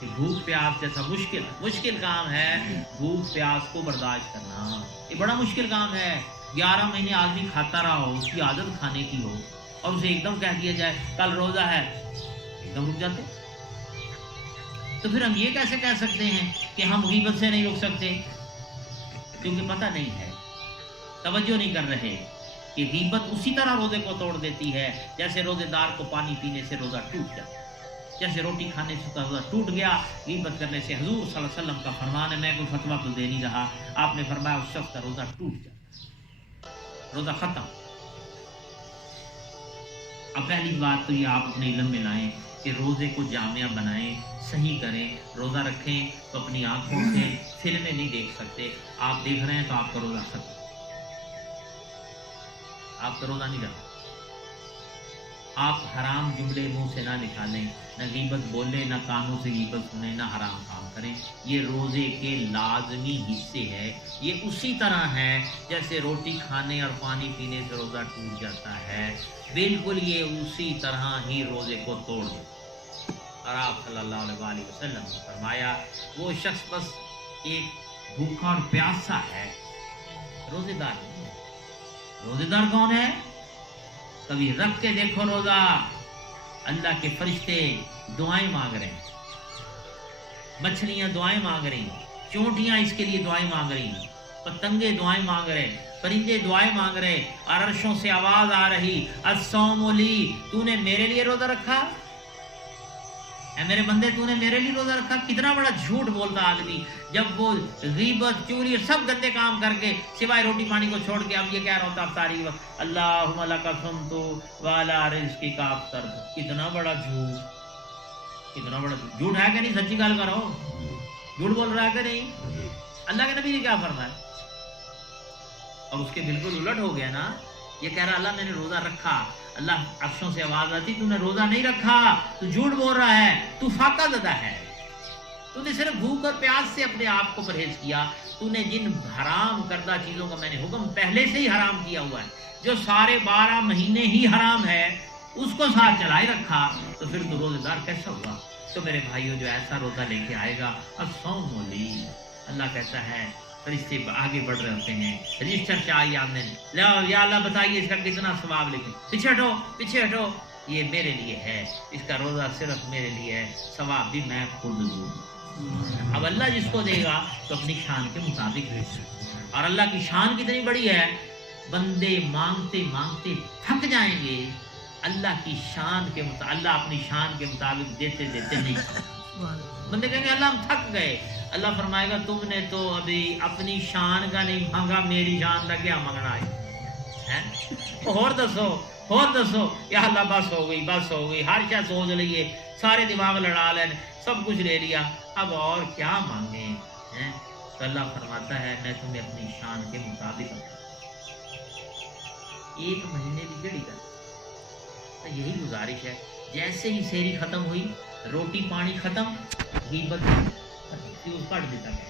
کہ بھوک پیاس جیسا مشکل کام ہے بھوک پیاس کو برداشت کرنا. یہ بڑا مشکل کام ہے. 11 مہینے آدمی کھاتا رہا ہو, اس کی عادت کھانے کی ہو, اور اسے ایک دم کہہ دیا جائے کل روزہ ہے, ایک دم رک جاتے. تو پھر ہم یہ کیسے کہہ سکتے ہیں کہ ہم غیبت سے نہیں رک سکتے؟ کیونکہ پتہ نہیں ہے, توجہ نہیں کر رہے کہ غیبت اسی طرح روزے کو توڑ دیتی ہے جیسے روزے دار کو پانی پینے سے روزہ ٹوٹ جاتا ہے, جیسے روٹی کھانے سے روزہ ٹوٹ گیا. غیبت کرنے سے حضور صلی اللہ علیہ وسلم کا فرمان ہے, میں کوئی فتویٰ تو دے نہیں رہا, آپ نے فرمایا اس شخص کا روزہ ٹوٹ جاتا ہے, روزہ ختم. اب پہلی بات تو یہ آپ اپنے علم میں لائیں کہ روزے کو جامعہ بنائیں, صحیح کریں. روزہ رکھیں تو اپنی آنکھوں سے فلمیں نہیں دیکھ سکتے. آپ دیکھ رہے ہیں تو آپ کا روزہ ختم, آپ کا روزہ نہیں رہا. آپ حرام جملے منہ سے نہ نکالیں, نہ غیبت بولیں, نہ کانوں سے غیبت سنیں, نہ حرام کام کریں. یہ روزے کے لازمی حصے ہے. یہ اسی طرح ہے جیسے روٹی کھانے اور پانی پینے سے روزہ ٹوٹ جاتا ہے, بالکل یہ اسی طرح ہی روزے کو توڑ دے. اور آپ صلی اللہ علیہ وآلہ وسلم نے فرمایا وہ شخص بس ایک بھوکا اور پیاسا ہے, روزے دار نہیں ہے. روزے دار کون ہے؟ کبھی رکھ کے دیکھو روزہ, اللہ کے فرشتے دعائیں مانگ رہے ہیں, مچھلیاں دعائیں مانگ رہی, چونٹیاں اس کے لیے دعائیں مانگ رہی, پتنگے دعائیں مانگ رہے, پرندے دعائیں مانگ رہے, اور عرشوں سے آواز آ رہی الصوم لی, تو نے میرے لیے روزہ رکھا, اے میرے بندے تو نے میرے لیے روزہ رکھا. کتنا بڑا جھوٹ بولتا آدمی جب وہ غیبت چوری اور سب گندے کام کر کے سوائے روٹی پانی کو چھوڑ کے اب یہ کہہ رہا ہوتا افطاری وقت اللہم لک صمت وعلی رزقک افطرت. کتنا بڑا جھوٹ, کتنا بڑا جھوٹ ہے کہ نہیں؟ سچی گل کرو, جھوٹ بول رہا ہے کہ نہیں؟ اللہ کے نبی نے کیا فرمایا؟ اور اس کے بالکل الٹ ہو گیا نا. یہ کہہ رہا اللہ میں نے روزہ رکھا, اللہ عرشوں سے آواز آتی تو نے روزہ نہیں رکھا, تو جھوٹ بول رہا ہے, تو فاقہ زدہ ہے, تو نے صرف بھوک اور پیاس سے اپنے آپ کو پرہیز کیا. تو نے جن حرام کردہ چیزوں کا میں نے حکم پہلے سے ہی حرام کیا ہوا ہے, جو سارے 12 مہینے ہی حرام ہے, اس کو ساتھ چلائے رکھا, تو پھر تو روزے دار کیسا ہوا؟ تو میرے بھائیوں جو ایسا روزہ لے کے آئے گا الصوم لی, اللہ کہتا ہے فرشتے آگے بڑھ رہے ہوتے ہیں, رجسٹر چاہیے آپ نے, یا اللہ بتائیے اس کا کتنا ثواب لکھیں, پیچھے ہٹو پیچھے ہٹو, یہ میرے لیے ہے, اس کا روزہ صرف میرے لیے ہے, ثواب بھی میں خود دوں. اب اللہ جس کو دے گا تو اپنی شان کے مطابق دے گا, اور اللہ کی شان کتنی بڑی ہے, بندے مانگتے مانگتے تھک جائیں گے, اللہ کی شان کے مطابق, اللہ اپنی شان کے مطابق دیتے دیتے نہیں. بندے کہیں گے اللہ ہم تھک گئے, اللہ فرمائے گا تم نے تو ابھی اپنی شان کا نہیں مانگا, میری شان کا کیا مانگنا ہے؟ اور دسو یا اللہ بس ہو گئی, ہر شاء سوچ لیے, سارے دماغ لڑا لیں, سب کچھ لے لیا, اب اور کیا مانگیں؟ تو اللہ فرماتا ہے میں تمہیں اپنی شان کے مطابق 1 مہینے کی گڑی کر. تو یہی گزارش ہے, جیسے ہی سحری ختم ہوئی, روٹی پانی ختم, غیبت کٹ دیتا ہے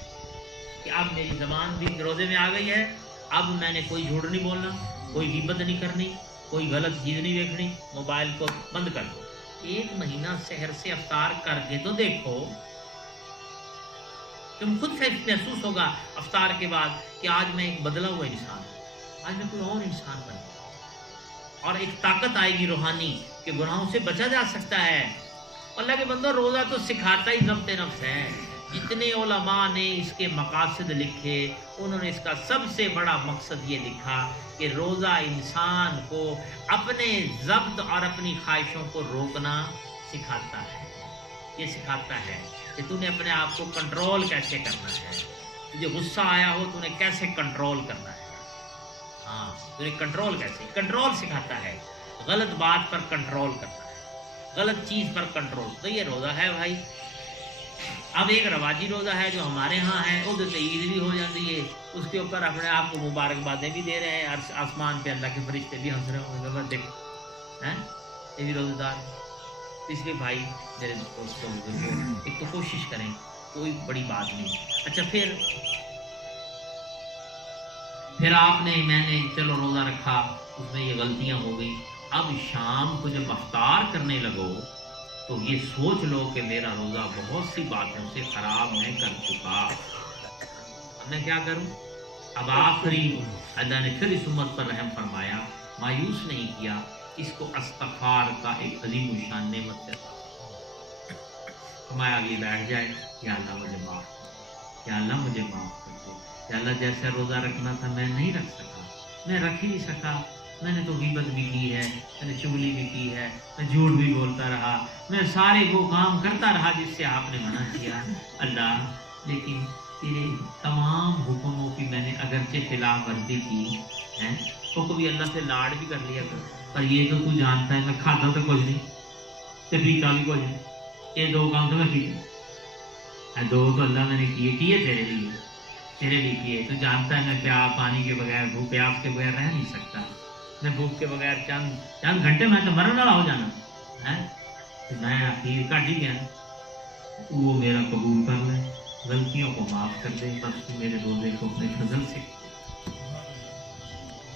کہ اب میری زبان بھی روزے میں آ گئی ہے, اب میں نے کوئی جھوٹ نہیں بولنا, کوئی غیبت نہیں کرنی, کوئی غلط چیز نہیں دیکھنی, موبائل کو بند کر دو. 1 مہینہ سحر سے افطار کر کے تو دیکھو, تم خود محسوس ہوگا افطار کے بعد کہ آج میں ایک بدلا ہوا انسان ہوں, آج میں کوئی اور انسان بن گیا, اور ایک طاقت آئے گی روحانی کہ گناہوں سے بچا جا سکتا ہے. اللہ کے بندو روزہ تو سکھاتا ہی ضبط نفس ہے. جتنے علماء نے اس کے مقاصد لکھے, انہوں نے اس کا سب سے بڑا مقصد یہ لکھا کہ روزہ انسان کو اپنے ضبط اور اپنی خواہشوں کو روکنا سکھاتا ہے. یہ سکھاتا ہے کہ تو نے اپنے آپ کو کنٹرول کیسے کرنا ہے, تجھے غصہ آیا ہو تو نے کیسے کنٹرول کرنا ہے. ہاں, تو نے کنٹرول کیسے, کنٹرول سکھاتا ہے, غلط بات پر کنٹرول کرنا ہے, غلط چیز پر کنٹرول. تو یہ روزہ ہے بھائی. اب ایک رواجی روزہ ہے جو ہمارے ہاں ہے, وہ تو عید بھی ہو جاتی ہے, اس کے اوپر اپنے آپ کو مبارکبادیں بھی دے رہے ہیں, آسمان پہ اللہ کے فرشتے بھی ہنس رہے ہوں گے, دیکھو یہ بھی روزہ دار. اس لیے بھائی میرے دوستوں بزرگوں, ایک تو کوشش کریں, کوئی بڑی بات نہیں. اچھا پھر آپ نے, میں نے چلو روزہ رکھا, اس میں یہ غلطیاں ہو گئی. اب شام کو جب افطار کرنے لگو تو یہ سوچ لو کہ میرا روزہ بہت سی باتوں سے خراب میں کر چکا، اب میں کیا کروں؟ اب آخری اللہ نے پھر اس امت پر رحم فرمایا، مایوس نہیں کیا، اس کو استغفار کا ایک عظیم الشان نعمت دیتا فرمایا یہ بیٹھ جائے، یا اللہ مجھے معاف کر، یا اللہ مجھے معاف کر دے، یا اللہ جیسے روزہ رکھنا تھا میں نہیں رکھ سکا، میں رکھ ہی نہیں سکا، میں نے تو غیبت بھی کی ہے، میں نے چغلی بھی کی ہے، میں جھوٹ بھی بولتا رہا، میں سارے وہ کام کرتا رہا جس سے آپ نے منع کیا اللہ، لیکن تیرے تمام حکموں کی میں نے اگرچہ خلاف ورزی کی ہے تو کبھی اللہ سے لاڑ بھی کر لیا کر، پر یہ تو جانتا ہے میں کھاتا تو کچھ نہیں تو پیتا بھی کچھ نہیں، یہ دو کام تو میں کیے، دو تو اللہ میں نے کیے تیرے لیے کیے، تو جانتا ہے میں پانی کے بغیر بھوک پیاس کے بغیر رہ نہیں سکتا، میں بھوک کے بغیر چند گھنٹے میں تو مرنے والا ہو جانا ہے، میں اخیر کٹ ہی گیا، وہ میرا قبول کر لے، غلطیوں کو معاف کر دے، بس تو میرے روزے کو اپنے فضل سے۔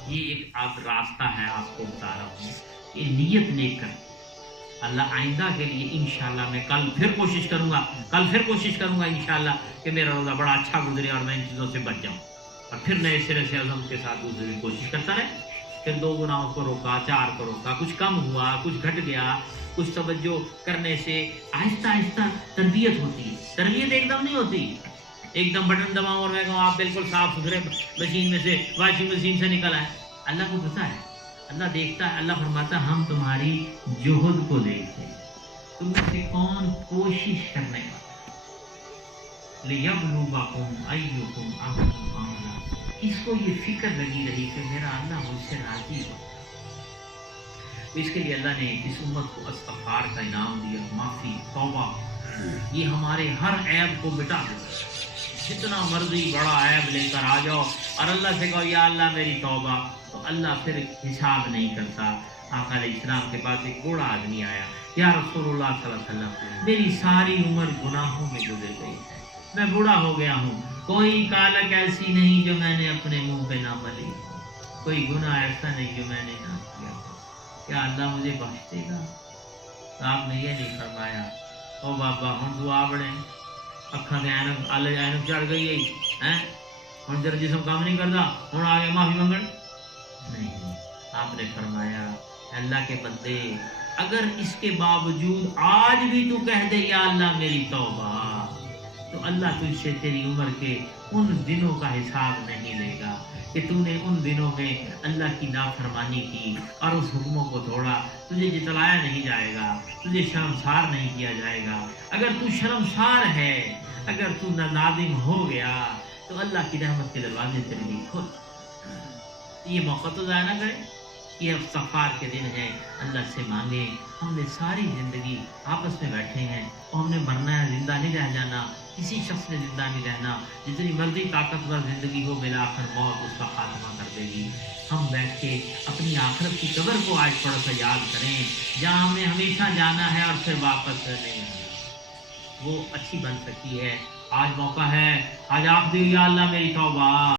یہ ایک آپ راستہ ہے آپ کو بتا رہا ہوں، یہ نیت لے کر اللہ آئندہ کے لیے انشاءاللہ میں کل پھر کوشش کروں گا انشاءاللہ کہ میرا روزہ بڑا اچھا گزرے اور میں ان چیزوں سے بچ جاؤں، اور پھر نئے سرے سے عزم کے ساتھ دوسرے کی کوشش کرتا رہے، پھر 2 گناہوں کو روکا، 4 کو روکا، کچھ کم ہوا، کچھ گھٹ گیا، کچھ توجہ کرنے سے آہستہ آہستہ تربیت ہوتی ہے، تربیت ایک دم نہیں ہوتی، ایک دم بٹن دباؤں اور میں کہوں آپ بالکل صاف ستھرے مشین میں سے واشنگ مشین سے نکل آئے، اللہ کو پتہ ہے، اللہ دیکھتا ہے، اللہ فرماتا ہے ہم تمہاری جہد کو دیکھتے ہیں، تم میں سے کون کوشش کرنے والا ہے، لِيَبْلُوَكُمْ أَيُّكُمْ أَحْسَنُ عَمَلًا، اس کو یہ فکر لگی رہی کہ میرا اللہ مجھ سے راضی ہو، اس کے لیے اللہ نے اس امت کو استغفار کا انعام دیا، معافی، توبہ، یہ ہمارے ہر عیب کو مٹا دیتا، جتنا مرضی بڑا عیب لے کر آ جاؤ اور اللہ سے کہو یا اللہ میری توبہ، تو اللہ پھر حساب نہیں کرتا۔ آقا علیہ السلام کے پاس ایک بوڑھا آدمی آیا، یا رسول اللہ صلی اللہ علیہ وسلم میری ساری عمر گناہوں میں گزر گئی ہے، میں بوڑھا ہو گیا ہوں، کوئی کالک ایسی نہیں جو میں نے اپنے منہ پہ نہ ملی، کوئی گناہ ایسا نہیں جو میں نے نہ کیا، کیا اللہ مجھے بخش دے گا؟ تو آپ نے یہ نہیں فرمایا او بابا ہوں دعا بڑھیں، اکھاں دے اینک چڑھ گئی ہے، ہوں تیرا جسم کام نہیں کرتا، ہوں آگے معافی منگن؟ نہیں، آپ نے فرمایا اللہ کے بندے اگر اس کے باوجود آج بھی تو کہہ دے یا اللہ میری توبہ، تو اللہ تجھ سے تیری عمر کے ان دنوں کا حساب نہیں لے گا کہ تو نے ان دنوں میں اللہ کی نافرمانی کی اور اس حکموں کو توڑا، تجھے جتلایا نہیں جائے گا، تجھے شرمسار نہیں کیا جائے گا۔ اگر تو شرمسار ہے، اگر تو نادم ہو گیا تو اللہ کی رحمت کے دروازے تیرے لیے کھول، یہ موقع تو ضائع نہ کرے، یہ استغفار کے دن ہے، اللہ سے مانگیں۔ ہم نے ساری زندگی آپس میں بیٹھے ہیں اور ہم نے مرنا ہے، زندہ نہیں رہ جانا، کسی شخص نے زندہ نہیں رہنا، جتنی مرضی طاقتور زندگی ہو بالآخر موت اس کا خاتمہ کر دے گی۔ ہم بیٹھ کے اپنی آخرت کی قبر کو آج تھوڑا سا یاد کریں، جہاں ہم نے ہمیشہ جانا ہے اور پھر واپس نہیں آنا، وہ اچھی بن سکتی ہے۔ آج موقع ہے، آج آپ دیو یا اللہ میری توبہ۔